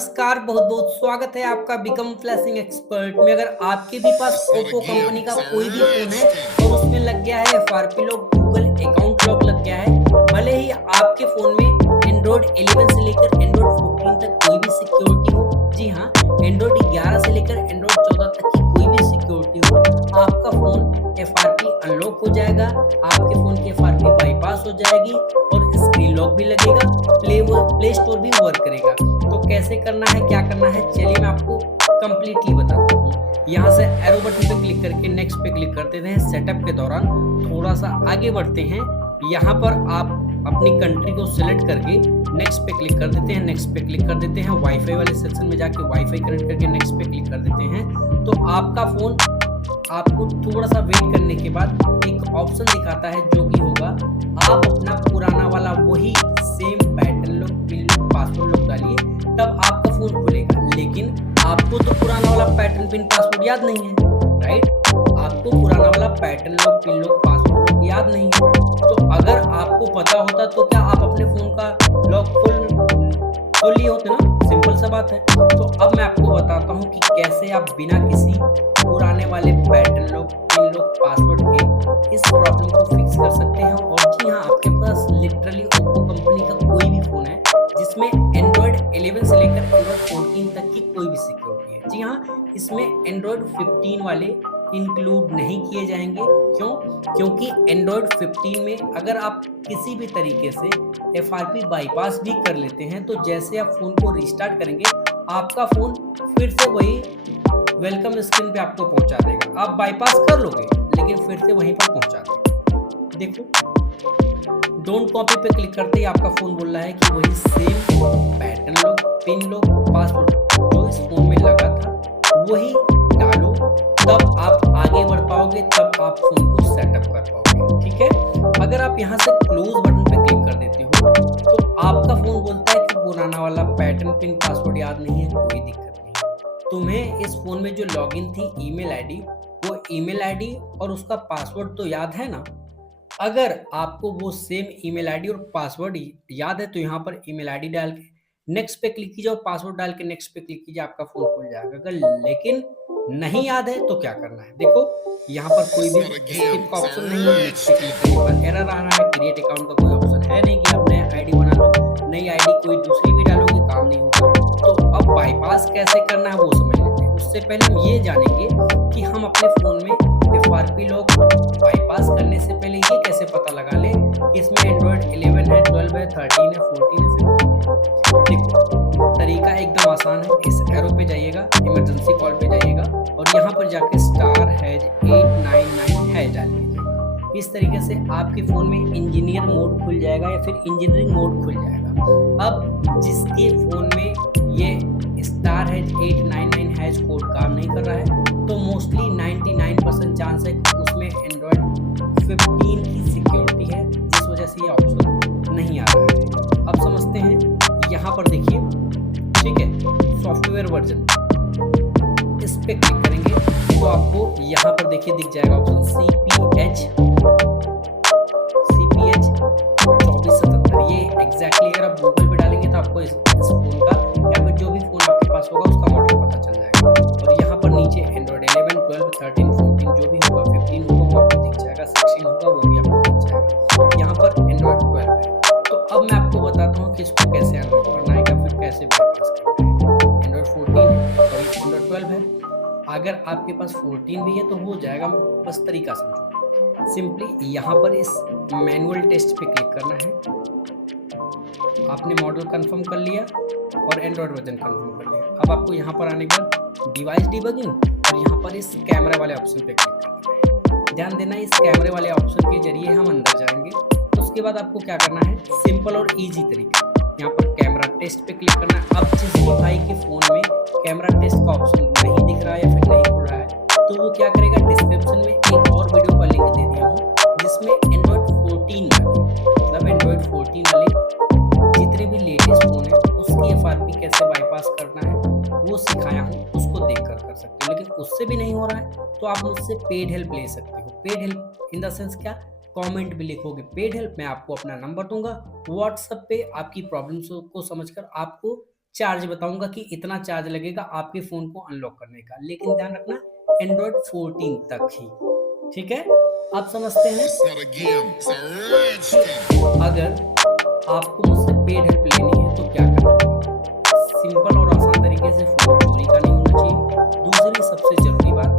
नमस्कार, बहुत-बहुत स्वागत है आपका बिकम फ्लैशिंग एक्सपर्ट में। अगर आपके भी पास ओप्पो कंपनी का कोई भी फ़ोन है और उसमें लग गया है FRP lock, Google account lock लग गया है, भले ही आपके फ़ोन में एंड्रॉयड 11 से लेकर एंड्रॉयड 14 तक कोई भी सिक्योरिटी हो, जी हाँ, एंड्रॉयड 11 से लेकर एंड्रॉयड 14 तक की कोई भी सिक्योरिटी हो, आपका फ़ोन एफआरपी अनलॉक हो जाएगा, आपके फ़ोन की एफआरपी बाईपास हो जाएगी और स्क्रीन लॉक भी लगेगा, प्ले स्टोर भी वर्क करेगा। तो कैसे करना है, क्या करना है, चलिए मैं आपको कंप्लीटली बताता हूँ। यहाँ से एरो बटन पे क्लिक करके नेक्स्ट पे क्लिक कर देते हैं। सेटअप के दौरान थोड़ा सा आगे बढ़ते हैं। यहाँ पर आप अपनी कंट्री को सिलेक्ट करके नेक्स्ट पे क्लिक कर देते हैं। नेक्स्ट पे क्लिक कर देते हैं। वाईफाई वाले सेक्शन में जाके वाईफाई कनेक्ट करके नेक्स्ट पे क्लिक कर देते हैं। तो आपका फ़ोन आपको थोड़ा सा वेट करने के बाद एक ऑप्शन दिखाता है जो कि होगा आप अपना पुराना वाला वही same pattern lock, pin lock, password lock डालिए, तब आपका फ़ोन खुलेगा। लेकिन आपको तो पुराना वाला पैटर्न पिन पासवर्ड याद नहीं है, राइट? आपको पुराना वाला pattern lock, pin lock, password lock याद नहीं है। तो अगर आपको पता होता तो क्या आप अपने फ़ोन का लॉक खोल लिए होते ना? सिंपल सा बात है। तो अब मैं आपको बताता हूँ कि कैसे आप बिना किसी पुराने वाले pattern lock, pin lock, password के इस प्रॉब्लम को फिक्स कर सकते हैं। और जी हाँ, आपके पास लिटरली ओप्पो कंपनी का कोई भी फ़ोन है जिसमें एंड्रॉयड 11 से लेकर एंड्रॉयड 14 तक की कोई भी सिक्योरिटी है। जी हाँ, इसमें एंड्रॉयड 15 वाले इंक्लूड नहीं किए जाएंगे। क्यों? क्योंकि एंड्रॉयड 15 में अगर आप किसी भी तरीके से एफआरपी बाईपास भी कर लेते हैं तो जैसे आप फ़ोन को रिस्टार्ट करेंगे, आपका फ़ोन फिर से वही वेलकम स्क्रीन पे आपको पहुंचा देगा। आप बाईपास कर लोगे लेकिन फिर से वहीं पर पहुंचा देगा। देखो, डोंट कॉपी पे क्लिक करते ही आपका फ़ोन बोल रहा है कि वही same pattern lock, pin lock, password जो इस फ़ोन में लगा था वही डालो, तब आप आगे बढ़ पाओगे, तब आप फ़ोन को सेटअप कर पाओगे। ठीक है? अगर आप यहाँ से क्लोज बटन पे क्लिक कर देते हो तो आपका फ़ोन बोलता है कि पुराना वाला पैटर्न पिन पासवर्ड याद नहीं है, कोई दिक्कत नहीं। तुम्हें इस फ़ोन में जो लॉगिन थी ईमेल आईडी, वो ईमेल आईडी और उसका पासवर्ड तो याद है ना? अगर आपको वो सेम ईमेल आईडी और पासवर्ड याद है तो यहाँ पर ईमेल आईडी डाल के नेक्स्ट पे क्लिक कीजिए और पासवर्ड डाल के नेक्स्ट पे क्लिक कीजिए, आपका फ़ोन खुल जाएगा। अगर लेकिन नहीं याद है तो क्या करना है? देखो, यहाँ पर कोई भी स्किप का ऑप्शन नहीं है। नेक्स्ट पे क्लिक करने पर एरर आ रहा है। क्रिएट अकाउंट का कोई ऑप्शन है नहीं कि आप नया आईडी बना लो। नई आईडी कोई दूसरी भी डालोगे काम नहीं होगा। तो अब बाईपास कैसे करना है वो समझ लेते हैं। उससे पहले हम ये जानेंगे कि हम अपने फ़ोन में एफआरपी लॉक बाईपास करने से पहले ये कैसे पता लगा लें कि इसमें एंड्रॉयड 11 है, 12 है, 13 है, 14 है, 15 है। देखो, तरीका एकदम आसान है। इस एरो पे जाइएगा, इमरजेंसी कॉल पे जाइएगा और यहाँ पर जाके *899# डाल लीजिएगा। इस तरीके से आपके फ़ोन में इंजीनियर मोड खुल जाएगा या फिर इंजीनियरिंग मोड खुल जाएगा। अब जिसके फ़ोन में ये *899# कोड काम नहीं कर रहा है तो मोस्टली 99% चांस है उसमें एंड्रॉयड 15 की सिक्योरिटी है, जिस वजह से ये ऑप्शन नहीं आ रहा है। अब समझते हैं। यहाँ पर देखिए, ठीक है, सॉफ्टवेयर वर्जन, इस पे क्लिक करेंगे तो आपको यहाँ पर देखिए दिख जाएगा ऑप्शन CPH 2477। ये एग्जैक्टली अगर आप गूगल पे डालेंगे तो आपको इस फ़ोन का या फिर जो भी फ़ोन आपके पास होगा उसका मॉडल पता चल जाएगा। और यहाँ पर नीचे एंड्रॉयड 11, 12, 13, 14 जो भी होगा, 15 होगा वो आपको दिख जाएगा, 16 होगा वो भी आपको दिख जाएगा। यहाँ पर एंड्रॉयड 12 है। तो अब मैं आपको बताता हूँ कि इसको कैसे अनलॉक करना है या फिर कैसे बाईपास करना है। एंड्रॉयड 14 है, सॉरी एंड्रॉयड 12 है। अगर आपके पास 14 भी है तो हो जाएगा, बस तरीका समझो। सिंपली यहाँ पर इस मैनुअल टेस्ट पे क्लिक करना है। आपने मॉडल कंफर्म कर लिया और एंड्रॉयड वर्जन कंफर्म कर लिया। अब आपको यहाँ पर आने के बाद डिवाइस डिबगिंग और यहाँ पर इस कैमरा वाले ऑप्शन पे क्लिक करना है। ध्यान देना, इस कैमरे वाले ऑप्शन के जरिए हम अंदर जाएंगे। उसके बाद आपको क्या करना है, सिंपल और ईजी तरीका, यहाँ पर कैमरा टेस्ट पे क्लिक करना है। अब जिस भी भाई के फ़ोन में कैमरा टेस्ट का ऑप्शन नहीं दिख रहा है या फिर नहीं खुल रहा है तो वो क्या करेगा, डिस्क्रिप्शन में एक और वीडियो का लिंक दे दिया हूँ जिसमें एंड्रॉयड 14 वाले, मतलब एंड्रॉयड 14 वाले जितने भी लेटेस्ट फ़ोन है उसकी एफआरपी कैसे बाईपास करना है वो सिखाया हूँ। उसको देख कर सकते हो। लेकिन उससे भी नहीं हो रहा है तो आप मुझसे पेड हेल्प ले सकते हो। Paid help in the sense क्या, कमेंट भी लिखोगे पेड हेल्प, मैं आपको अपना नंबर दूंगा, व्हाट्सएप पे आपकी प्रॉब्लम्स को समझकर आपको चार्ज बताऊंगा कि इतना चार्ज लगेगा आपके फ़ोन को अनलॉक करने का, लेकिन ध्यान रखना एंड्रॉयड 14 तक ही, ठीक है? आप समझते हैं कि अगर आपको मुझसे पेड हेल्प लेनी है तो क्या करना होगा? सिंपल और आसान तरीके से फ़ोन चोरी का नहीं होना चाहिए। दूसरी सबसे ज़रूरी बात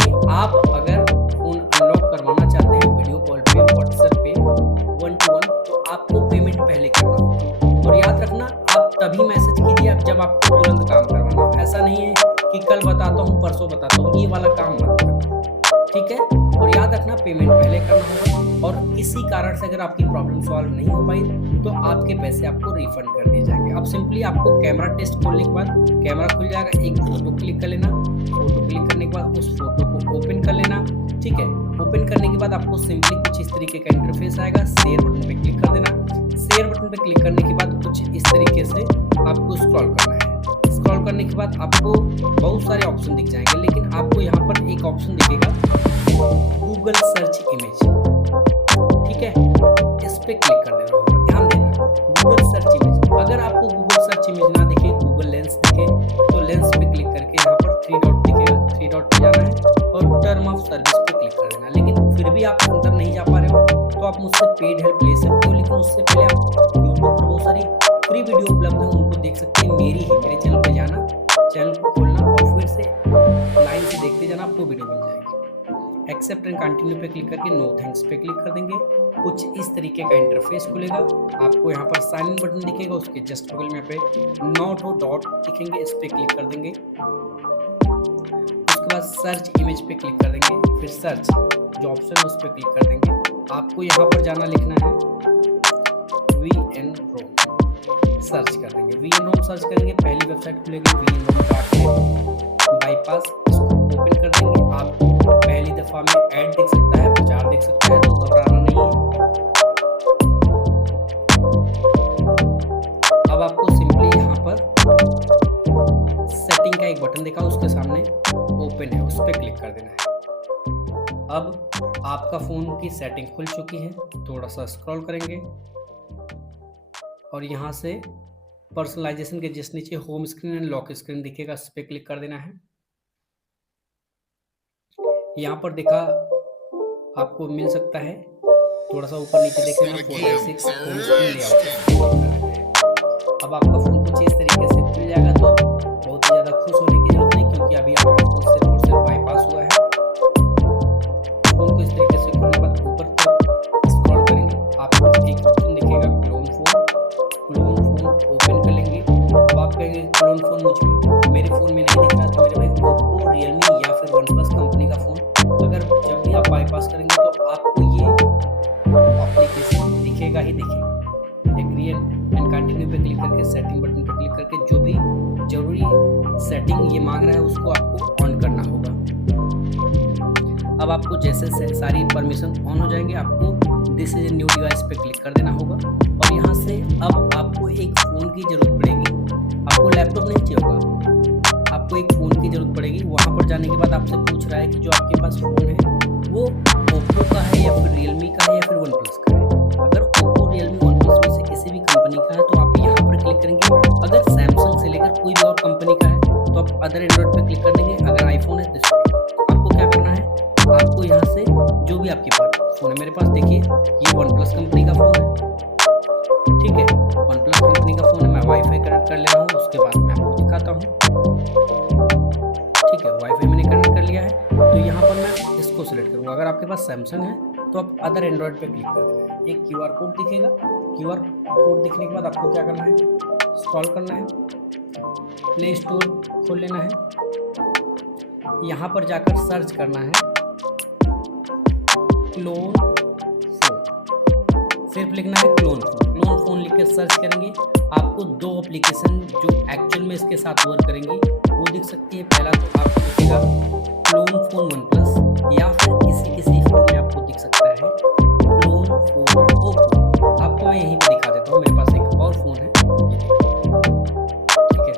कि आप अगर फ़ोन अनलॉक करवाना चाहते हैं वीडियो कॉल पे, व्हाट्सएप पे 1 टू 1, तो आपको पेमेंट पहले करना होगा। और याद रखना, आप तभी मैसेज कीजिए जब आपको तुरंत काम करवाना हो। ऐसा नहीं है कि कल बताता हूँ, परसों बताता हूँ, ये वाला काम मत करना, ठीक है? और याद रखना पेमेंट पहले करना होगा, और किसी कारण से अगर आपकी प्रॉब्लम सॉल्व नहीं हो पाई तो आपके पैसे आपको रिफंड कर दिए जाएंगे। अब सिंपली आपको कैमरा टेस्ट खोलने के बाद कैमरा खुल जाएगा, एक फ़ोटो क्लिक कर लेना। फ़ोटो क्लिक करने के बाद उस फ़ोटो को ओपन कर लेना, ठीक है? ओपन करने के बाद आपको सिंपली कुछ इस तरीके का इंटरफेस आएगा। शेयर बटन पे क्लिक कर देना। शेयर बटन पे क्लिक करने के बाद कुछ इस तरीके से आपको स्क्रॉल करना है। स्क्रॉल करने के बाद आपको बहुत सारे ऑप्शन दिख जाएंगे, लेकिन आपको यहाँ पर एक ऑप्शन दिखेगा गूगल सर्च इमेज, ठीक है? इस पे क्लिक कर देना होगा। ध्यान देना, गूगल सर्च इमेज। अगर आपको गूगल सर्च इमेज ना दिखे, गूगल लेंस दिखे, तो लेंस पे क्लिक करके यहाँ पर 3 डॉट दिखेगा, 3 डॉट पे जाना है और टर्म ऑफ सर्विस पे क्लिक कर देना। लेकिन फिर भी आप अंदर नहीं जा पा रहे हो तो आप मुझसे पेड हेल्प ले सकते हो, लेकिन उससे पहले आप यूट्यूब पर बहुत सारी फ्री वीडियो उपलब्ध है, उनको देख सकते हैं। मेरे चैनल पे जाना, चैनल को खोलना और फिर से लाइन से देखते जाना, आपको वीडियो मिल जाएगी। एक्सेप्ट एंड कंटिन्यू पे क्लिक करके नो थैंक्स पे क्लिक कर देंगे। कुछ इस तरीके का इंटरफेस खुलेगा। आपको यहाँ पर साइन इन बटन दिखेगा, उसके जस्ट बगल में यहाँ पे नोट हो डॉट दिखेंगे, इस पे क्लिक कर देंगे। उसके बाद सर्च इमेज पे क्लिक कर देंगे, फिर सर्च जो ऑप्शन है उस पर क्लिक कर देंगे। आपको यहाँ पर जाना, लिखना है VN Roam, सर्च कर देंगे। VN Roam सर्च करेंगे, पहली वेबसाइट खुलेगी VN Roam बाईपास, इसको ओपन कर देंगे। आपको पहली दफ़ा में ऐड दिख सकता है, प्रचार दिख सकता है, तो घबराना नहीं है। अब आपको सिंपली यहाँ पर सेटिंग का एक बटन दिखा, उसके सामने ओपन है, उस पर क्लिक कर देना है। अब आपका फ़ोन की सेटिंग खुल चुकी है। थोड़ा सा स्क्रॉल करेंगे और यहाँ से पर्सनलाइजेशन के जिस नीचे home screen and lock screen दिखेगा, इस पर क्लिक कर देना है। यहाँ पर दिखा आपको मिल सकता है, थोड़ा सा ऊपर नीचे देख लेना, 4x6 होम स्क्रीन लेआउट। अब आपका फ़ोन कुछ इस तरीके से खुल जाएगा, तो बहुत ही ज़्यादा खुश होने की जरूरत नहीं, क्योंकि अभी आपका फ़ोन सिर्फ और सिर्फ बाईपास हुआ है। फ़ोन को इस तरीके से खोलने के बाद ऊपर तक स्क्रॉल करेंगे, आपको एक ऑप्शन दिखेगा clone phone. Clone phone open कर लेंगे। अब आप कहेंगे क्लोन फ़ोन मुझे मेरे फ़ोन में नहीं दिख रहा, तो मेरे भाई ओप्पो, रियलमी या फिर वन प्लस कंपनी का फ़ोन, अगर जब भी आप बाईपास करेंगे तो आपको ये एप्लीकेशन दिखेगा ही दिखेगा। एग्री एंड कंटिन्यू पे क्लिक करके सेटिंग बटन पे क्लिक करके जो भी जरूरी सेटिंग ये मांग रहा है उसको आपको ऑन करना होगा। अब आपको जैसे सारी परमिशन ऑन हो जाएंगे, आपको this is a new device पे क्लिक कर देना होगा और यहाँ से अब आपको एक फ़ोन की ज़रूरत पड़ेगी। आपको लैपटॉप नहीं चाहिए होगा, आपको एक फ़ोन की ज़रूरत पड़ेगी। वहाँ पर जाने के बाद आपसे पूछ रहा है कि जो आपके पास फ़ोन है वो ओप्पो का है या फिर रियलमी का है या फिर वन प्लस का है। अगर ओप्पो, रियलमी, वन प्लस में से किसी भी कंपनी का है तो आप यहाँ पर क्लिक करेंगे। अगर सैमसंग से लेकर कोई भी और कंपनी का है तो आप अदर एंड्रॉइड पे क्लिक कर देंगे। अगर आईफोन है तो इस पर आपको क्या करना है, आपको यहाँ से जो भी आपके पास फ़ोन है, मेरे पास देखिए ये वन प्लस कंपनी का फ़ोन है, ठीक है? वन प्लस कंपनी का फ़ोन है, मैं वाईफाई कनेक्ट कर ले रहा हूँ, उसके बाद मैं आपको दिखाता हूँ, ठीक है? वाईफाई मैंने कनेक्ट कर लिया है, तो यहाँ पर मैं इसको सिलेक्ट करूँगा। अगर आपके पास सैमसंग है तो आप अदर एंड्रॉइड पे क्लिक कर देना है। एक QR कोड दिखेगा, QR कोड दिखने के बाद आपको क्या करना है, स्क्रॉल करना है, प्ले स्टोर खोल लेना है। यहाँ पर जाकर सर्च करना है क्लोन फ़ोन, सिर्फ लिखना है क्लोन फ़ोन। क्लोन फ़ोन लिख कर सर्च करेंगे, आपको 2 एप्लीकेशन जो एक्चुअल में इसके साथ वर्क करेंगी वो दिख सकती है। पहला तो आपको दिखेगा क्लोन फ़ोन वन प्लस, या फिर किसी फ़ोन में आपको दिख सकता है क्लोन फ़ोन ओप्पो। आपको मैं यहीं पे दिखा देता हूँ, मेरे पास एक और फ़ोन है, ठीक है?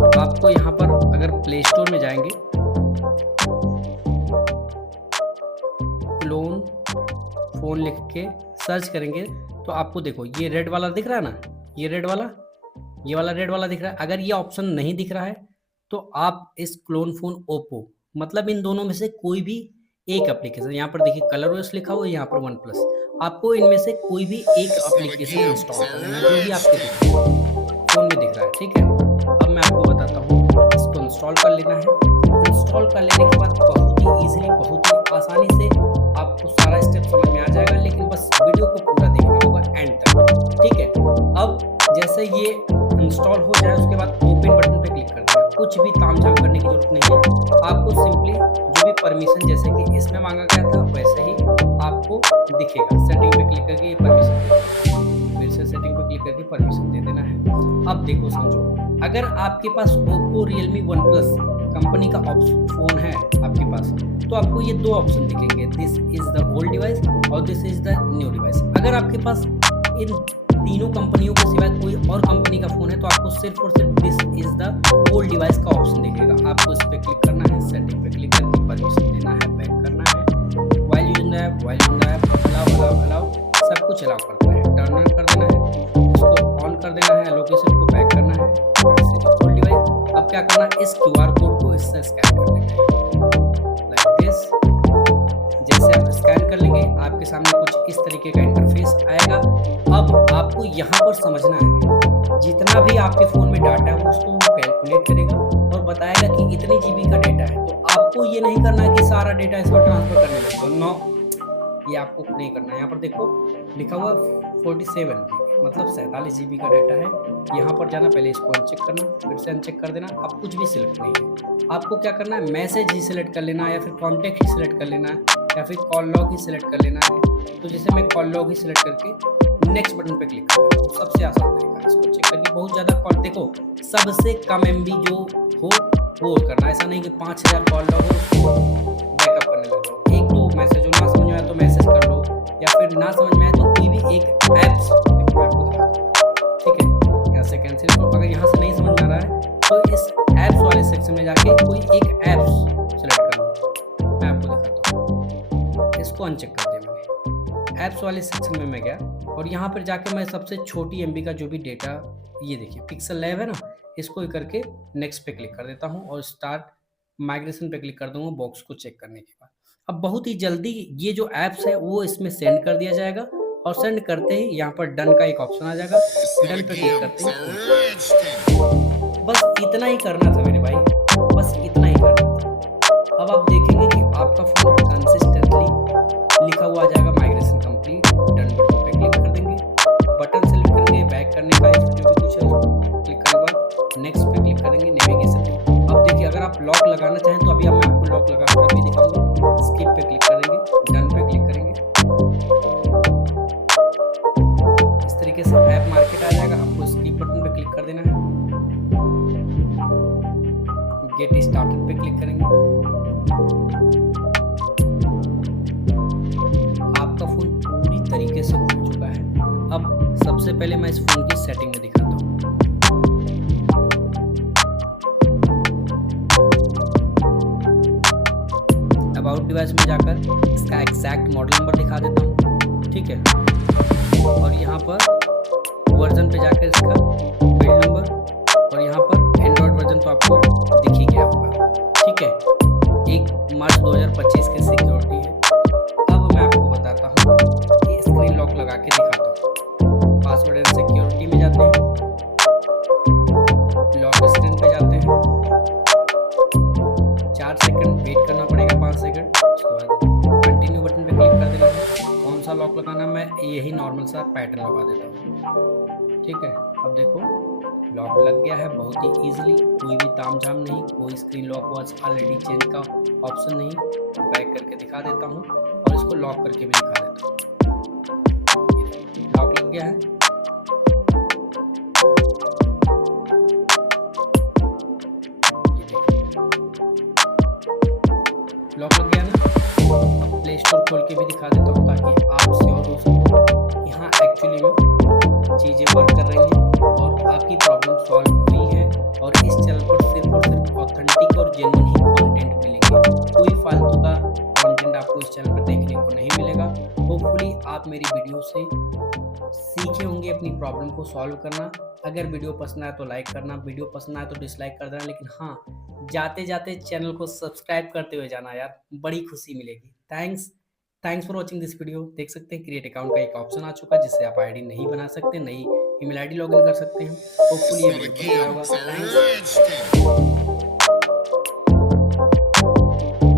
तो आपको यहाँ पर अगर प्ले स्टोर में जाएंगे, क्लोन फ़ोन लिख के सर्च करेंगे तो आपको देखो ये रेड वाला दिख रहा है ना, ये रेड वाला, ये वाला रेड वाला दिख रहा है। अगर ये ऑप्शन नहीं दिख रहा है तो आप इस क्लोन फ़ोन ओप्पो, मतलब इन दोनों में से कोई भी एक एप्लीकेशन, यहाँ पर देखिए कलर ओएस लिखा हुआ है, यहाँ पर वन प्लस, आपको इनमें से कोई भी एक एप्लीकेशन इंस्टॉल कर लेना है, जो भी आपके फ़ोन में दिख रहा है, ठीक है। अब मैं आपको बताता हूँ, इसको इंस्टॉल कर लेना है। इंस्टॉल कर लेने के बाद बहुत ही ईजिली, बहुत ही आसानी से आपको सारा स्टेप समझ में आ जाएगा, लेकिन बस वीडियो को पूरा देखना होगा एंड तक, ठीक है। अब जैसे ये इंस्टॉल हो जाए उसके बाद ओपन बटन पे क्लिक कर देना। कुछ भी तामझाम करने की जरूरत नहीं है, आपको सिंपली जो भी परमिशन जैसे कि इसमें मांगा गया था वैसे ही आपको दिखेगा। सेटिंग पे क्लिक करके ये परमिशन, फिर से सेटिंग पे क्लिक करके परमिशन दे देना है। अब देखो समझो, अगर आपके पास Oppo Realme One Plus company का फ़ोन है आपके पास, तो आपको ये दो ऑप्शन दिखेंगे, this is the old device और this is the new device. अगर आपके पास इन तीनों कंपनियों के सिवाय कोई और कंपनी का फ़ोन है तो आपको सिर्फ और सिर्फ this is the old device का ऑप्शन दिखेगा। आपको इस पर क्लिक करना है, सेटिंग पे क्लिक करके परमिशन देना है, बैक करना है, while using the app, allow सब कुछ अलाउ कर देना है, टर्न ऑन कर देना है, इसको ऑन कर देना है, लोकेशन को बैक करना है, दिस इज ओल्ड डिवाइस। अब क्या करना है, इस क्यूआर कोड को इससे स्कैन कर देना है लाइक दिस। जैसे आप स्कैन कर लेंगे आपके सामने कुछ इस तरीके का इंटरफेस आएगा। अब आपको यहाँ पर समझना है, जितना भी आपके फ़ोन में डाटा है उसको वो कैलकुलेट करेगा और बताएगा कि इतनी जीबी का डेटा है। तो आपको ये नहीं करना है कि सारा डेटा इस पर ट्रांसफर करने लगो, नो, ये आपको नहीं करना है। यहाँ पर देखो लिखा हुआ 47 मतलब 47 जीबी का डाटा है। यहाँ पर जाना, पहले इसको अनचेक करना, फिर से अनचेक कर देना। अब कुछ भी सिलेक्ट नहीं है, आपको क्या करना है, मैसेज ही सिलेक्ट कर लेना है, या फिर कॉन्टैक्ट ही सिलेक्ट कर लेना है, या फिर कॉल लॉग ही सिलेक्ट कर लेना है। तो जैसे मैं कॉल लॉग ही सिलेक्ट करके नेक्स्ट बटन पे क्लिक कर देता हूँ, सबसे आसान तरीका। इसको चेक करके बहुत ज़्यादा कॉल, देखो सबसे कम MB जो हो वो करना, ऐसा नहीं कि 5000 कॉल लॉग हो उसको बैकअप करने लग। एक दो मैसेज हो, ना समझ में आया तो मैसेज कर लो, या फिर ना समझ में आए तो कोई भी एक ऐप्स, देखो मैं आपको दिखाता हूँ, ठीक है। यहाँ से कैंसिल करो। अगर यहाँ से नहीं समझ में आ रहा है तो इस ऐप्स वाले सेक्शन में जाके कोई एक ऐप्स सेलेक्ट कर लो। मैं आपको दिखाता हूँ, इसको अनचेक कर दिया मैंने, ऐप्स वाले सेक्शन में मैं गया और यहाँ पर जाके मैं सबसे छोटी MB का जो भी डेटा, ये देखिए पिक्सल लैब है ना, इसको ही करके नेक्स्ट पे क्लिक कर देता हूँ और स्टार्ट माइग्रेशन पे क्लिक कर दूंगा बॉक्स को चेक करने के बाद। अब बहुत ही जल्दी ये जो ऐप्स है वो इसमें सेंड कर दिया जाएगा और सेंड करते ही यहाँ पर डन का एक ऑप्शन आ जाएगा, डन पे क्लिक करते ही बस इतना ही करना था मेरे भाई, बस इतना ही करना था। अब आप देखेंगे कि आपका फोन कंसिस्टेंटली लिखा हुआ आ जाएगा माइग्रेशन कंप्लीट। डन बटन पे क्लिक कर देंगे, बटन सेलेक्ट करेंगे, बैक करने का जो भी कुछ है उसको क्लिक करने के बाद नेक्स्ट पे क्लिक करेंगे, नेविगेशन पे। अब देखिए अगर आप लॉक लगाना चाहें तो अभी मैं आपको लॉक लगा कर भी दिखाऊंगा। स्किप पे क्लिक करेंगे, डन पे क्लिक करेंगे, इस तरीके से ऐप मार्केट आ जाएगा। आपको स्किप बटन पे क्लिक कर देना है, गेट स्टार्टेड पे क्लिक करेंगे, आपका फोन पूरी तरीके से खुल चुका है। अब सबसे पहले मैं इस फोन की सेटिंग में दिखाता हूँ। अबाउट डिवाइस में जाकर इसका एग्जैक्ट मॉडल नंबर दिखा देता हूँ, ठीक है। और यहाँ पर वर्जन पे जाकर इसका बिल्ड नंबर, और यहाँ पर एंड्रॉयड वर्जन तो आपको दिख ही गया होगा, ठीक है। 1 मार्च 2025 की सिक्योरिटी है। अब मैं आपको बताता हूँ कि स्क्रीन लॉक लगा के दिखाता हूँ। पासवर्ड एंड सिक्योरिटी में जाते हैं, लॉक स्क्रीन पे जाते हैं, 4 सेकंड वेट करना पड़ेगा, 5 सेकंड, उसके बाद कंटिन्यू बटन पे क्लिक कर देना है। कौन सा लॉक लगाना, मैं यही नॉर्मल सा पैटर्न लगा देता हूँ, ठीक है। अब देखो लॉक लग गया है बहुत ही इजीली, कोई भी तामझाम नहीं, कोई screen lock watch already change का ऑप्शन नहीं। बैक करके दिखा देता हूँ और इसको लॉक करके भी दिखा देता हूँ। लॉक लग गया है, लॉक लग गया ना। अब प्ले स्टोर खोल के भी दिखा देता हूँ ताकि आप श्योर हो सको यहाँ एक्चुअली में चीज़ें वर्क कर रही हैं और आपकी प्रॉब्लम सॉल्व हुई है। और इस चैनल पर सिर्फ और सिर्फ ऑथेंटिक और जेन्युइन ही कंटेंट मिलेंगे, कोई फालतू का कंटेंट आपको इस चैनल पर देखने को नहीं मिलेगा। होपफुली आप मेरी वीडियो से सीख सीखे होंगे अपनी प्रॉब्लम को सॉल्व करना। अगर वीडियो पसंद आए तो लाइक करना, वीडियो पसंद आए तो डिसलाइक कर देना, लेकिन हाँ, जाते-जाते चैनल को सब्सक्राइब करते हुए जाना यार, बड़ी खुशी मिलेगी। Thanks for watching this video. देख सकते हैं क्रिएट अकाउंट का एक ऑप्शन आ चुका है जिससे आप आईडी नहीं बना सकते, नई ईमेल आईडी लॉगिन कर सकते हैं। होपफुली ये वीडियो पसंद आया होगा। थैंक्स।